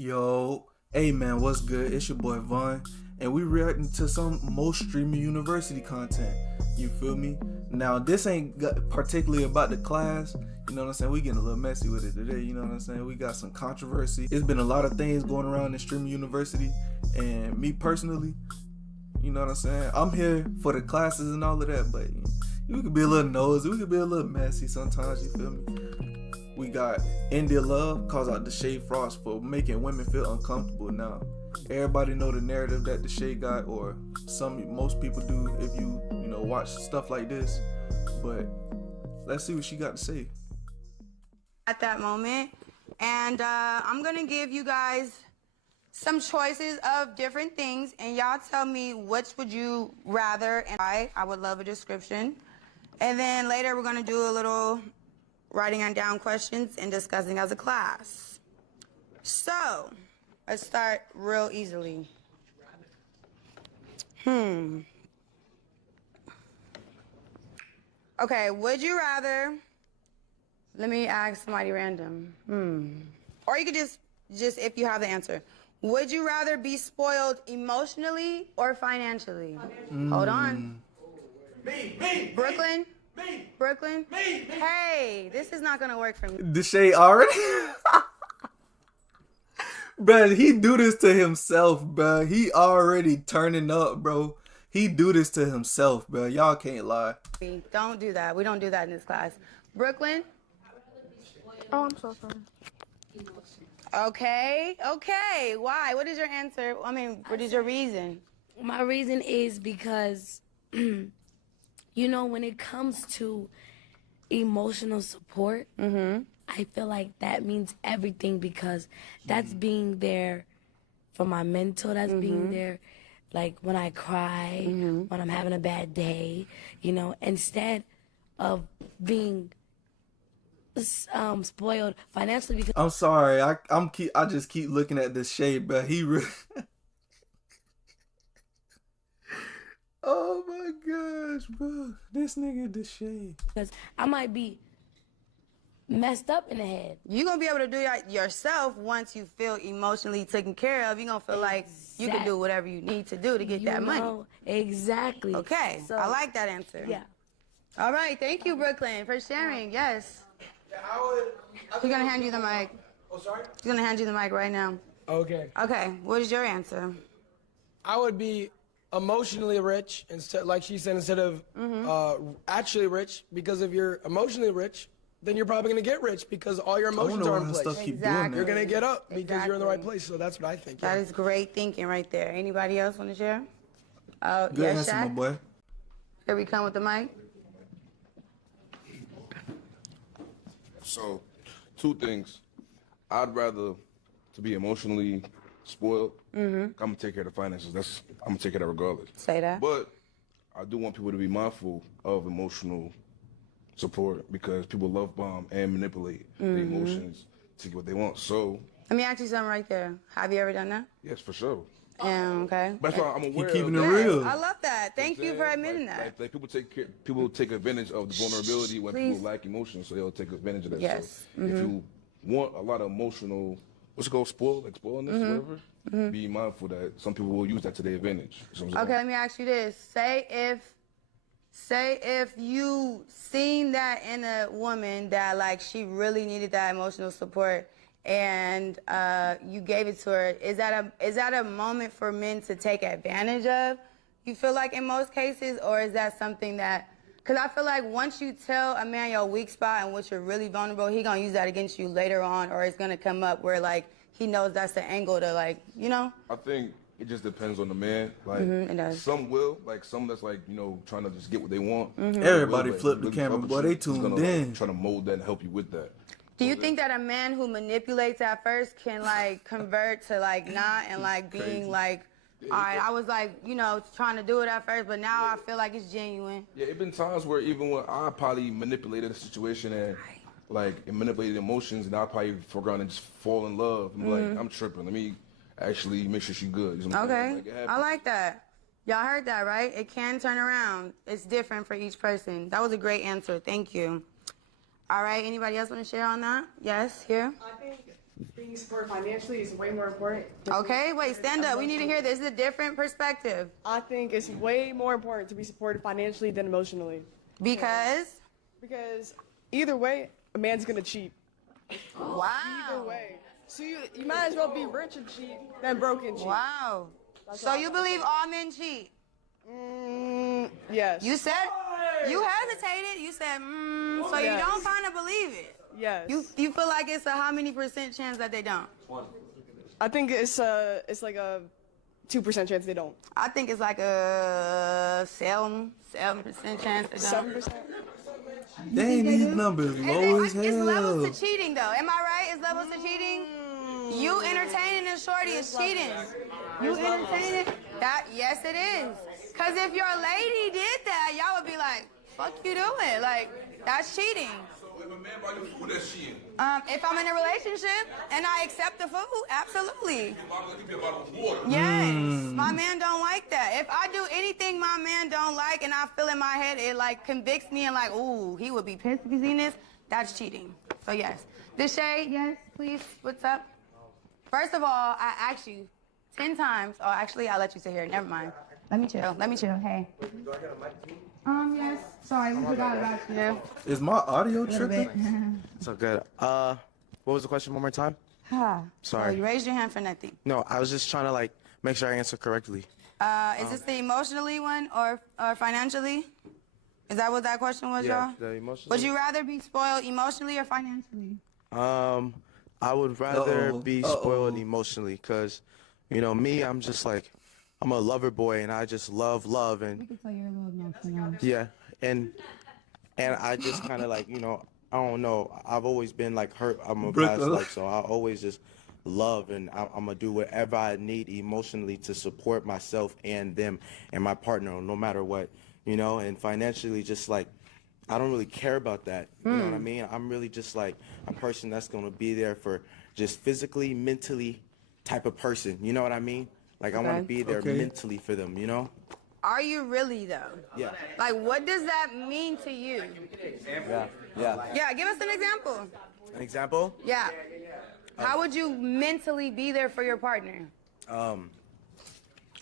Yo, hey man, what's good? It's your boy Vaughn, and we reacting to some most streaming university content. You feel me? Now, this ain't particularly about the class. You know what I'm saying? We getting a little messy with it today. You know what I'm saying? We got some controversy. It's been a lot of things going around in streaming university, and me personally, you know what I'm saying? I'm here for the classes and all of that, but we could be a little nosy. We could be a little messy sometimes. You feel me? We got India Love calls out Deshae Frost for making women feel uncomfortable. Now, everybody know the narrative that Deshae got, or most people do if you watch stuff like this. But let's see what she got to say. At that moment, and I'm gonna give you guys some choices of different things, and y'all tell me which would you rather, and I would love a description. And then later we're gonna do a little writing on down questions and discussing as a class. So, let's start real easily. Okay, would you rather, let me ask somebody random. Or you could just if you have the answer. Would you rather be spoiled emotionally or financially? Hold on. Me. Brooklyn? Me. Brooklyn? Me. Hey, this is not gonna work for me. Deshae already? Bruh, he do this to himself, bruh. He already turning up, bro. He do this to himself, bruh. Y'all can't lie. Don't do that. We don't do that in this class. Brooklyn? Oh, I'm so sorry. Okay. Why? What is your answer? I mean, what is your reason? My reason is because, when it comes to emotional support, I feel like that means everything because that's being there for my mental, that's being there like when I cry, when I'm having a bad day, instead of being spoiled financially because I'm sorry. I just keep looking at this shade, but he really. Oh my gosh, bro. This nigga Deshae. because I might be messed up in the head. You're going to be able to do that yourself once you feel emotionally taken care of. You're going to feel like you can do whatever you need to do to get that money. Exactly. Okay, So, I like that answer. Yeah. All right, thank you, Brooklyn, for sharing. Yes. He's going to hand you the mic. Oh, sorry? He's going to hand you the mic right now. Okay. Okay, what is your answer? I would be emotionally rich instead, like she said, instead of actually rich, because if you're emotionally rich, then you're probably gonna get rich because all your I don't emotions know are why in her place. stuff keep Exactly. doing You're that. gonna get up because you're in the right Exactly. place. So that's what I think. That Yeah. is great thinking right there. Anybody else want to share? Good yes, answer, Shaq? my boy. Here we come with the mic. So, two things. I'd rather to be emotionally spoiled. I'm gonna take care of the finances. I'm gonna take care of that regardless. Say that. But I do want people to be mindful of emotional support because people love bomb and manipulate the emotions to get what they want. So, Let me ask you something right there. Have you ever done that? yes, for sure. Okay. That's why I'm aware. keeping of it that. real. I love that. Thank you for admitting that. Like people take advantage of the vulnerability when Please. people lack emotion, so they'll take advantage of that. Yes. So if you want a lot of emotional, what's it called, spoiledness, whatever, be mindful that some people will use that to their advantage. You know what I'm Okay, saying? let me ask you this. Say if you seen that in a woman that like she really needed that emotional support and you gave it to her, is that a moment for men to take advantage of? You feel like in most cases, or is that something that, because I feel like once you tell a man your weak spot and what you're really vulnerable, he gonna use that against you later on, or it's gonna come up where like he knows that's the angle to like, I think it just depends on the man. Like it does. some will, like some that's like trying to just get what they want. Everybody Will, flip the really camera, fuck with boy. you, They is tuned gonna, in. Trying to mold that and help you with that. Do you think that a man who manipulates at first can like convert to like not and like being Crazy. like, all right, I was like, trying to do it at first, but now I feel like it's genuine. Yeah, it been times where even when I probably manipulated a situation and manipulated emotions, and I probably forgot and just fall in love. I'm like, I'm tripping. Let me actually make sure she's good. You know what I'm saying? Okay, Like, it happens. I like that. Y'all heard that, right? It can turn around. It's different for each person. That was a great answer. Thank you. All right, anybody else want to share on that? Yes, here? I think being supported financially is way more important. Okay, wait, stand up. We need to hear this. This is a different perspective. I think it's way more important to be supported financially than emotionally. Because? Because either way, a man's gonna cheat. Wow. Either way. So you might as well be rich and cheat than broke and cheat. Wow. So you believe all men cheat? Yes. You said, you hesitated. You said, so you Yes. don't kind of believe it. Yes. You feel like it's a how many % chance that they don't? I think it's like a 2% chance they don't. I think it's like a 7% chance they don't. 7%. Dang, these numbers low as It's levels hell. to cheating, though. Am I right? It's levels to cheating. You entertaining a shorty is cheating. You entertaining that? Yes, it is. Cause if your lady did that, y'all would be like, "Fuck you doing?" Like that's cheating. If a man buy you food, that's cheating. If I'm in a relationship and I accept the food, absolutely. Give me a bottle of water. Yes, my man don't like that. If I do anything my man don't like and I feel in my head it like convicts me and like, ooh, he would be pissed if he seen this, that's cheating. So yes. Deshae, yes, please, what's up? First of all, I asked you 10 times. Oh, actually, I'll let you sit here. Never mind. Let me chill. Let me chill. Hey. Do I get a mic too? Yes. Sorry, we forgot about you. Is my audio tripping? So good. What was the question one more time? Sorry. Oh, you raised your hand for nothing. No, I was just trying to like make sure I answer correctly. Is this the emotionally one or financially? Is that what that question was, Yeah, y'all? the emotionally. Would you rather be spoiled emotionally or financially? I would rather Uh-oh. be spoiled emotionally, cause, you know, me, I'm just like, I'm a lover boy, and I just love and can tell you're a little emotional. yeah, and I just kind of like, you know, I don't know, I've always been like hurt. I'm a past Brooklyn. life, so I always just love, and I'm gonna do whatever I need emotionally to support myself and them and my partner, no matter what, you know, and financially, just like, I don't really care about that. You know what I mean? I'm really just like a person that's gonna be there for just physically, mentally type of person. You know what I mean? Like I want Okay. to be there Okay. mentally for them. You know? Are you really though? Yeah. Like, what does that mean to you? Yeah. Yeah. Yeah, give us an example. An example? Yeah. How would you mentally be there for your partner?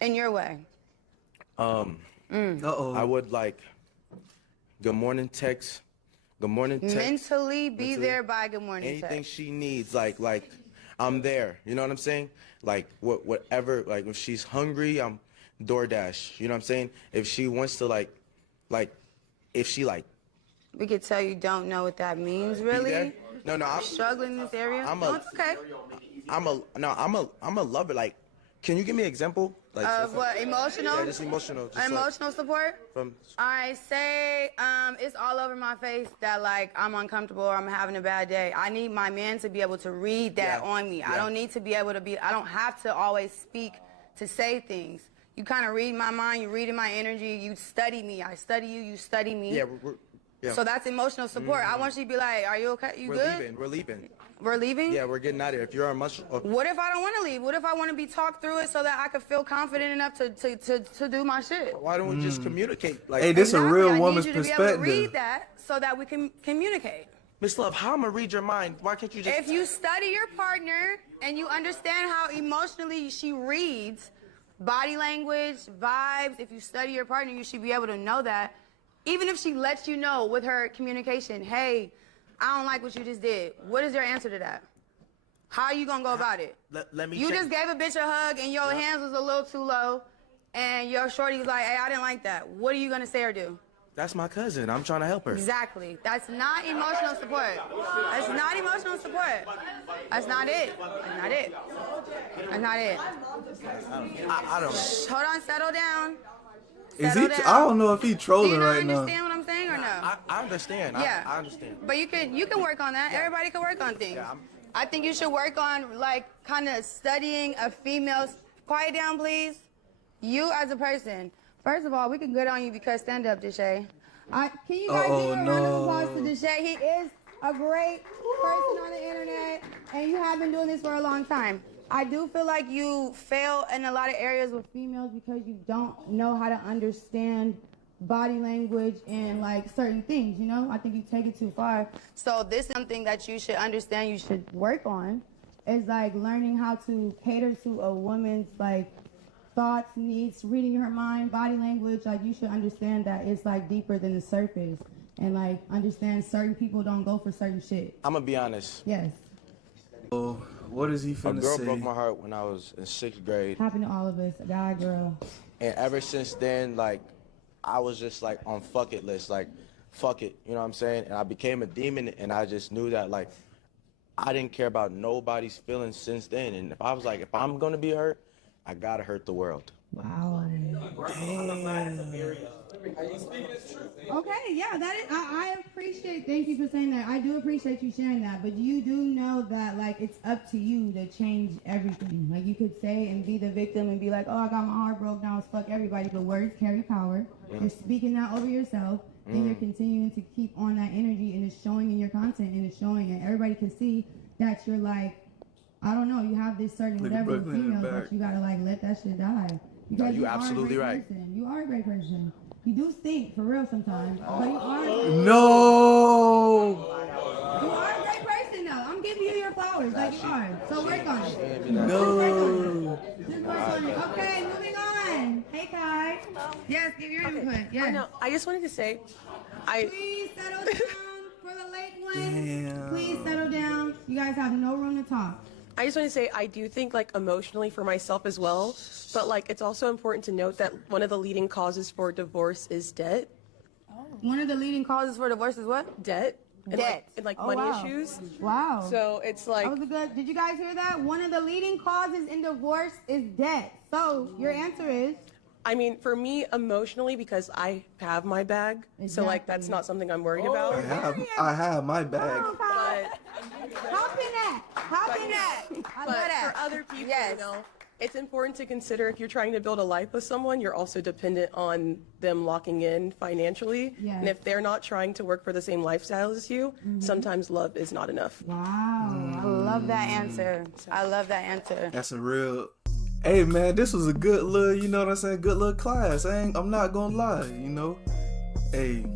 In your way. Uh-oh. I would like. Good morning text. Good morning text. Mentally be Mentally. there by good morning Anything text. she needs, like I'm there. You know what I'm saying? Like whatever. Like if she's hungry, I'm DoorDash. You know what I'm saying? If she wants to like, if she like We could tell you don't know what that means, be really. there. No, I'm Struggling in this area. I'm No, a- it's okay. I'm a lover. Like, can you give me an example? Like Of what? Emotional? Yeah, just emotional. Just like, Emotional support? from I say it's all over my face that like I'm uncomfortable or I'm having a bad day. I need my man to be able to read that Yeah. on me. I Yeah. don't need to be able to be. I don't have to always speak to say things. You kind of read my mind. You read in my energy. You study me. I study you. You study me. yeah, yeah. So that's emotional support. I want you to be like, "Are you okay? You we're good? leaving. We're leaving. We're leaving." Yeah, we're getting out of here. If you're emotional, What if I don't want to leave? What if I want to be talked through it so that I could feel confident enough to do my shit? why don't we just communicate? Like, Hey, this a Exactly. real I woman's need you to be able to perspective. read that so that we can communicate. Miss Love, how am I read your mind? Why can't you just? If you study your partner and you understand how emotionally she reads, body language, vibes, if you study your partner, you should be able to know that. Even if she lets you know with her communication, hey, I don't like what you just did. What is your answer to that? How are you going to go about it? Let me You check. just gave a bitch a hug and your hands was a little too low and your shorty was like, hey, I didn't like that. What are you going to say or do? That's my cousin. I'm trying to help her. Exactly. That's not emotional support. That's not emotional support. That's not it. That's not it. That's not it. I don't. Hold on, settle down. Is Settle he? down. I don't know if he Do trolling you not right now. understand what I'm saying or no? I understand. Yeah. I understand. But you can work on that. Everybody can work on things. Yeah, I think you should work on like kind of studying a female's. Quiet down, please. You as a person. First of all, we can good on you because stand up, Deshae. Can you guys Uh-oh, give a round of no. applause to Deshae? He is a great person on the internet, and you have been doing this for a long time. I do feel like you fail in a lot of areas with females because you don't know how to understand body language and like certain things, you know? I think you take it too far. So this is something that you should understand you should work on. is like learning how to cater to a woman's like thoughts, needs, reading her mind, body language. Like you should understand that it's like deeper than the surface, and like understand certain people don't go for certain shit. I'm gonna be honest. Yes, Oh, what is he A finna girl say? broke my heart when I was in 6th grade, happened to all of us, guy, girl. and ever since then, like, I was just like on fuck it list, like, fuck it, you know what I'm saying? And I became a demon, and I just knew that like I didn't care about nobody's feelings since then. And if I was like, if I'm gonna be hurt, I gotta hurt the world. Wow. Okay, yeah, that is, I appreciate, thank you for saying that. I do appreciate you sharing that, but you do know that, like, it's up to you to change everything. Like, you could say and be the victim and be like, oh, I got my heart broke, now it's fuck everybody, but words carry power. You're speaking that over yourself, and you're continuing to keep on that energy, and it's showing in your content, and it's showing, and everybody can see that you're like, I don't know, you have this certain Look at whatever Brooklyn in the female back. that you gotta, like, let that shit die. No, Because you are a absolutely great right. person. You are a great person. You do stink for real sometimes, but you are. No. You are a great person though. I'm giving you your flowers, like you are. So work on it. No. Just work on it. Okay, moving on. Hey Kai. Yes, give your input. Yes. No, I just wanted to say, Please settle down for the late ones. Damn. Please settle down. You guys have no room to talk. I just want to say I do think like emotionally for myself as well, but like it's also important to note that one of the leading causes for divorce is debt. One of the leading causes for divorce is what? Debt. And Debt. Like Oh, money wow. issues. Wow. So it's like That was a good. Did you guys hear that? One of the leading causes in divorce is debt. So your answer is. I mean, for me, emotionally, because I have my bag, so like that's not something I'm worried about. I have my bag. Oh, Kai. But, Hop in that. Hop in that. I love but that. for other people, Yes. you know, it's important to consider if you're trying to build a life with someone, you're also dependent on them locking in financially. Yes. And if they're not trying to work for the same lifestyle as you, sometimes love is not enough. Wow. I love that answer. I love that answer. That's a real. Hey man, this was a good little, you know what I'm saying, good little class. I'm not gonna lie, you know. Hey,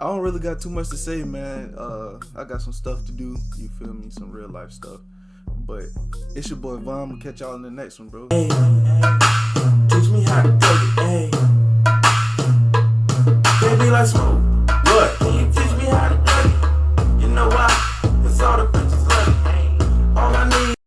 I don't really got too much to say, man. I got some stuff to do. You feel me? Some real life stuff. But it's your boy Von. We'll catch y'all in the next one, bro.